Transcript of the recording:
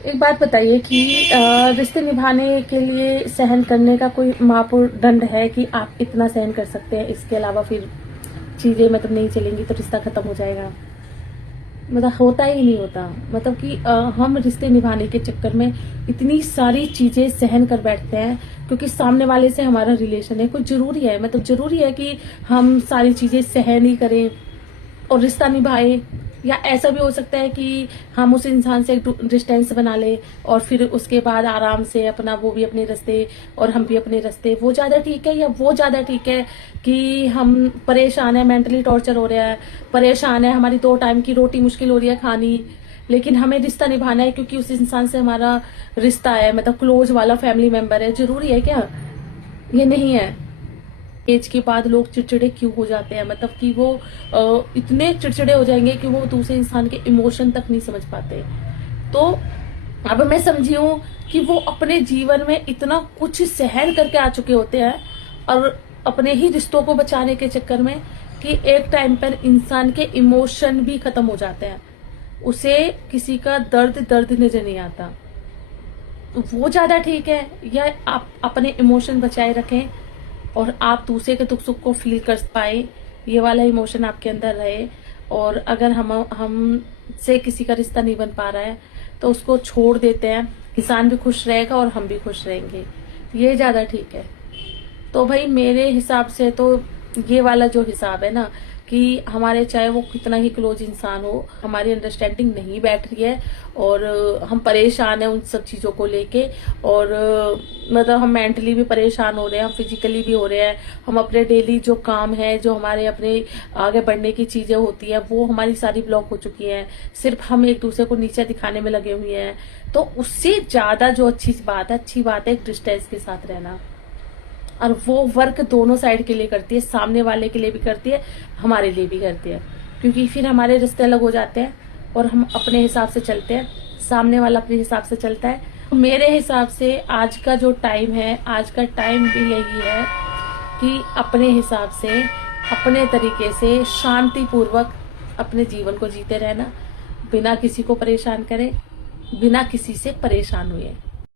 एक बात बताइए कि रिश्ते निभाने के लिए सहन करने का कोई मापदंड है कि आप इतना सहन कर सकते हैं, इसके अलावा फिर चीजें मतलब नहीं चलेंगी तो रिश्ता खत्म हो जाएगा। मतलब होता ही नहीं होता। मतलब कि हम रिश्ते निभाने के चक्कर में इतनी सारी चीजें सहन कर बैठते हैं क्योंकि सामने वाले से हमारा रिलेशन है। कुछ जरूरी है, मतलब जरूरी है कि हम सारी चीजें सहन ही करें और रिश्ता निभाए। या ऐसा भी हो सकता है कि हम उस इंसान से एक डिस्टेंस बना ले और फिर उसके बाद आराम से अपना, वो भी अपने रास्ते और हम भी अपने रास्ते। वो ज्यादा ठीक है या वो ज्यादा ठीक है कि हम परेशान है, मेंटली टॉर्चर हो रहा है, परेशान है, हमारी 2 टाइम की रोटी मुश्किल हो रही है खानी, लेकिन हमें रिश्ता निभाना है क्योंकि उस इंसान से हमारा रिश्ता है, मतलब क्लोज वाला फैमिली मेंबर है। जरूरी है क्या? ये नहीं है। एज के बाद लोग चिड़चिड़े क्यों हो जाते हैं, मतलब कि वो इतने चिड़चिड़े हो जाएंगे कि वो दूसरे इंसान के इमोशन तक नहीं समझ पाते। तो अब मैं समझी हूँ कि वो अपने जीवन में इतना कुछ सहन करके आ चुके होते हैं और अपने ही रिश्तों को बचाने के चक्कर में कि एक टाइम पर इंसान के इमोशन भी खत्म हो जाते हैं, उसे किसी का दर्द दर्द नजर नहीं आता। तो वो ज्यादा ठीक है या आप अपने इमोशन बचाए रखें और आप दूसरे के दुख सुख को फील कर पाए, ये वाला इमोशन आपके अंदर रहे। और अगर हम से किसी का रिश्ता नहीं बन पा रहा है तो उसको छोड़ देते हैं, इंसान भी खुश रहेगा और हम भी खुश रहेंगे, ये ज्यादा ठीक है। तो भाई मेरे हिसाब से तो ये वाला जो हिसाब है ना कि हमारे चाहे वो कितना ही क्लोज इंसान हो, हमारी अंडरस्टैंडिंग नहीं बैठ रही है और हम परेशान हैं उन सब चीजों को लेके। और मतलब हम मेंटली भी परेशान हो रहे हैं, हम फिजिकली भी हो रहे हैं। हम अपने डेली जो काम है, जो हमारे अपने आगे बढ़ने की चीजें होती है, वो हमारी सारी ब्लॉक हो चुकी है। सिर्फ हम एक दूसरे को नीचे दिखाने में लगे हुए हैं। तो उससे ज्यादा जो अच्छी बात है एक डिस्टेंस के साथ रहना। और वो वर्क दोनों साइड के लिए करती है, सामने वाले के लिए भी करती है, हमारे लिए भी करती है। क्योंकि फिर हमारे रिश्ते अलग हो जाते हैं और हम अपने हिसाब से चलते हैं, सामने वाला अपने हिसाब से चलता है। मेरे हिसाब से आज का जो टाइम है, आज का टाइम भी यही है कि अपने हिसाब से, अपने तरीके से शांति पूर्वक अपने जीवन को जीते रहना, बिना किसी को परेशान करे, बिना किसी से परेशान हुए।